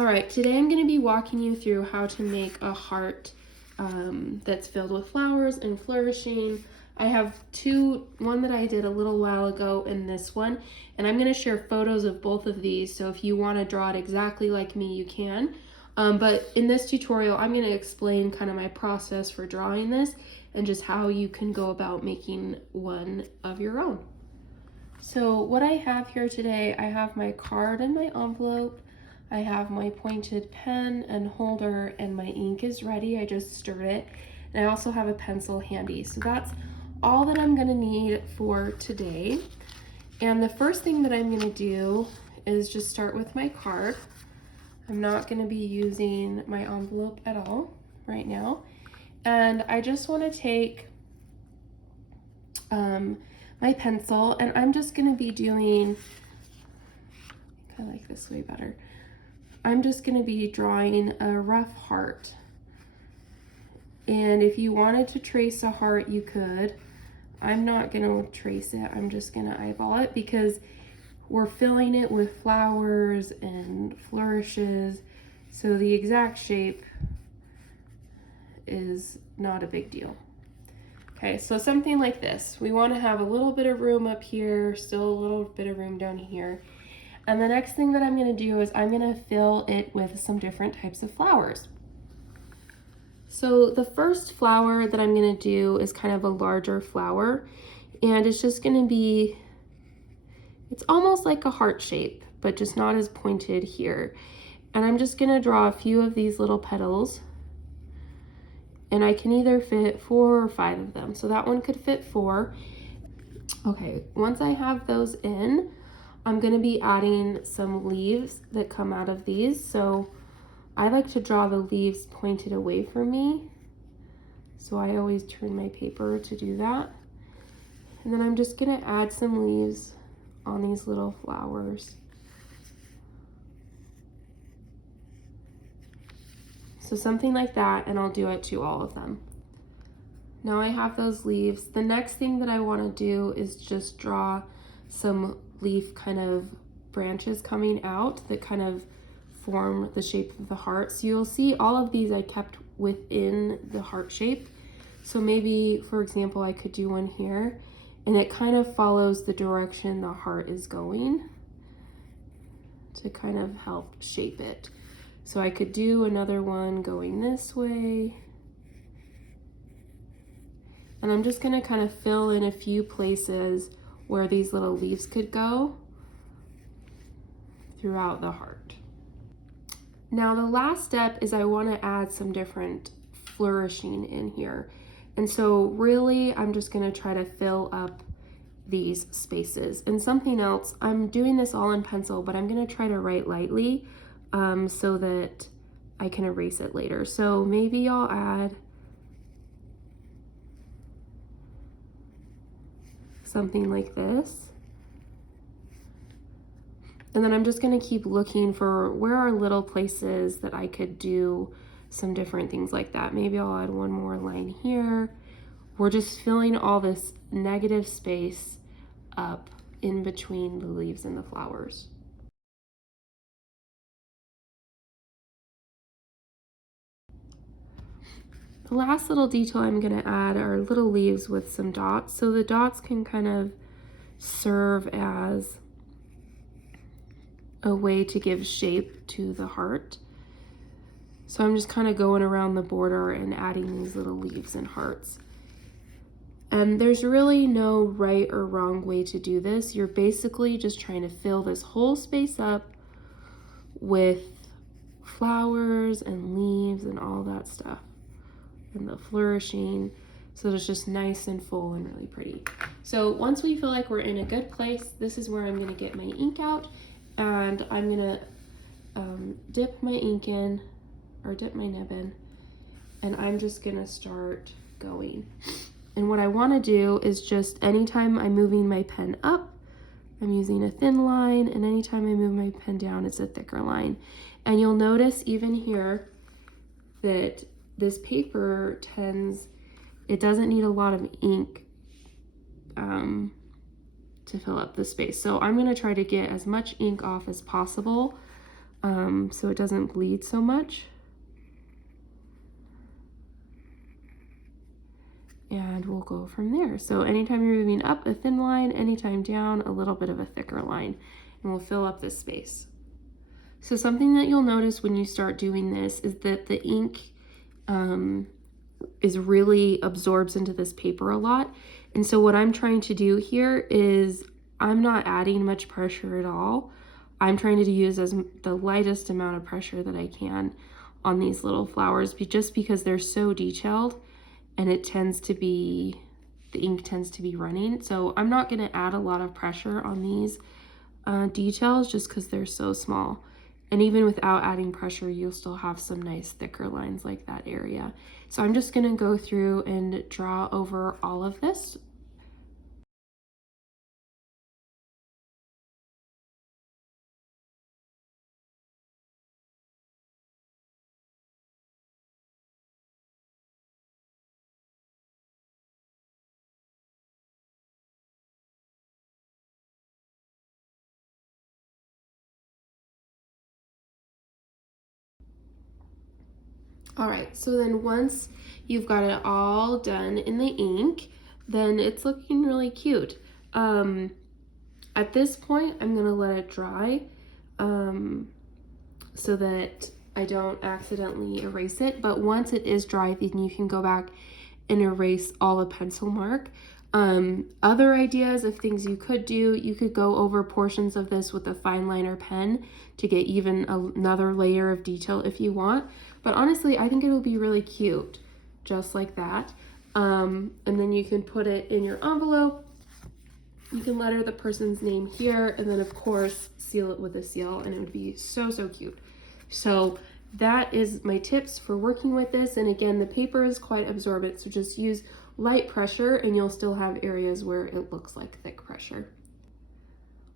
All right, today I'm going to be walking you through how to make a heart that's filled with flowers and flourishing. I have one that I did a little while ago and this one, and I'm going to share photos of both of these, so if you want to draw it exactly like me, you can. But in this tutorial, I'm going to explain kind of my process for drawing this and just how you can go about making one of your own. So what I have here today, I have my card and my envelope. I have my pointed pen and holder, and my ink is ready. I just stirred it. And I also have a pencil handy. So that's all that I'm gonna need for today. And the first thing that I'm gonna do is just start with my card. I'm not gonna be using my envelope at all right now. And I just wanna take my pencil, and I'm just gonna be doing, I like this way better. I'm just gonna be drawing a rough heart. And if you wanted to trace a heart, you could. I'm not gonna trace it, I'm just gonna eyeball it because we're filling it with flowers and flourishes, so the exact shape is not a big deal. Okay, so something like this. We want to have a little bit of room up here, still a little bit of room down here. And the next thing that I'm going to do is I'm going to fill it with some different types of flowers. So the first flower that I'm going to do is kind of a larger flower, and it's just going to be, it's almost like a heart shape, but just not as pointed here. And I'm just going to draw a few of these little petals, and I can either fit 4 or 5 of them. So that one could fit 4. Okay, once I have those in, I'm gonna be adding some leaves that come out of these. So I like to draw the leaves pointed away from me. So I always turn my paper to do that. And then I'm just gonna add some leaves on these little flowers. So something like that, and I'll do it to all of them. Now I have those leaves. The next thing that I wanna do is just draw some leaf kind of branches coming out that kind of form the shape of the heart. So you'll see all of these I kept within the heart shape. So maybe, for example, I could do one here, and it kind of follows the direction the heart is going to kind of help shape it. So I could do another one going this way. And I'm just gonna kind of fill in a few places where these little leaves could go throughout the heart. Now the last step is I want to add some different flourishing in here. And so really I'm just going to try to fill up these spaces. And something else, I'm doing this all in pencil, but I'm going to try to write lightly so that I can erase it later. So maybe I'll add something like this. And then I'm just gonna keep looking for where are little places that I could do some different things like that. Maybe I'll add one more line here. We're just filling all this negative space up in between the leaves and the flowers. The last little detail I'm gonna add are little leaves with some dots. So the dots can kind of serve as a way to give shape to the heart. So I'm just kind of going around the border and adding these little leaves and hearts. And there's really no right or wrong way to do this. You're basically just trying to fill this whole space up with flowers and leaves and all that stuff, and the flourishing, so that it's just nice and full and really pretty. So once we feel like we're in a good place, this is where I'm gonna get my ink out, and I'm gonna dip my ink in, or dip my nib in, and I'm just gonna start going. And what I wanna do is just anytime I'm moving my pen up, I'm using a thin line, and anytime I move my pen down, it's a thicker line. And you'll notice even here that this paper it doesn't need a lot of ink to fill up the space. So I'm gonna try to get as much ink off as possible so it doesn't bleed so much. And we'll go from there. So anytime you're moving up, a thin line, anytime down, a little bit of a thicker line, and we'll fill up this space. So something that you'll notice when you start doing this is that the ink is really absorbs into this paper a lot. And so what I'm trying to do here is I'm not adding much pressure at all. I'm trying to use as the lightest amount of pressure that I can on these little flowers, just because they're so detailed, and it tends to be, the ink tends to be running. So I'm not going to add a lot of pressure on these details just because they're so small. And even without adding pressure, you'll still have some nice thicker lines like that area. So I'm just going to go through and draw over all of this. All right, so then once you've got it all done in the ink, then it's looking really cute. At this point, I'm gonna let it dry so that I don't accidentally erase it. But once it is dry, then you can go back and erase all the pencil mark. Other ideas of things you could do, you could go over portions of this with a fine liner pen to get even another layer of detail if you want. But honestly, I think it'll be really cute, just like that. And then you can put it in your envelope. You can letter the person's name here, and then of course seal it with a seal, and it would be so, so cute. So that is my tips for working with this. And again, the paper is quite absorbent, so just use light pressure and you'll still have areas where it looks like thick pressure.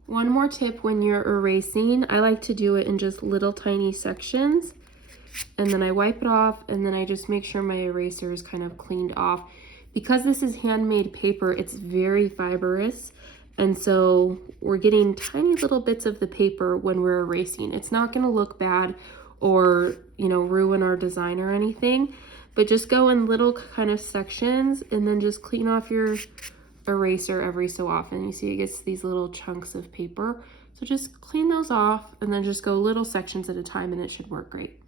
One more tip when you're erasing, I like to do it in just little tiny sections, and then I wipe it off, and then I just make sure my eraser is kind of cleaned off. Because this is handmade paper, it's very fibrous, and so we're getting tiny little bits of the paper when we're erasing. It's not going to look bad or, you know, ruin our design or anything, but just go in little kind of sections and then just clean off your eraser every so often. You see it gets these little chunks of paper, so just clean those off and then just go little sections at a time, and it should work great.